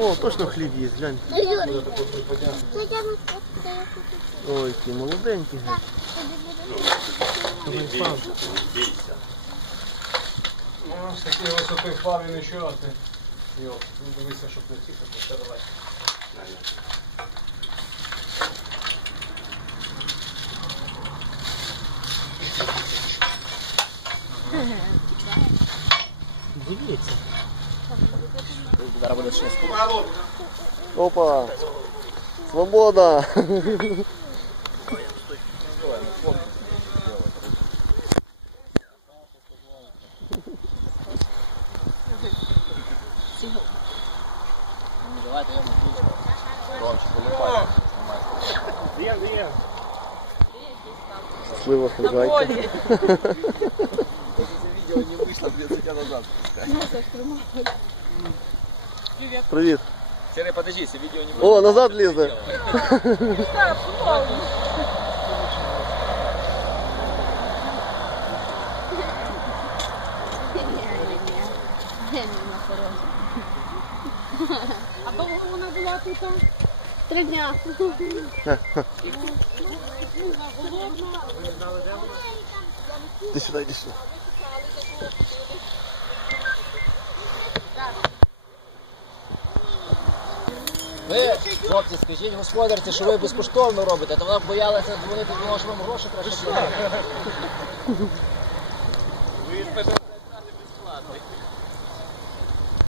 О, точно хліб є, глянь. Ой, які молоденькі. глянь. Ну, з такої висоти впав ще раз. ти. Йо, ну дивися, щоб не тихо, все давай. Дивіться. Зараз буде чисто. Опа! Свобода! Давайте я ключ. Даєм, даєм. Щаслива хазяйка. Відео не вийшло, блін, це назад. Привіт. Сергій, подожди, це відео не вийшло. О, назад лізе. А довго вона була тут? Три дня. Іди сюди, іди сюди. Ви, хлопці, скажіть господарці, що ви безкоштовно робите, то вона боялася дзвонити, думала, що вам гроші треба.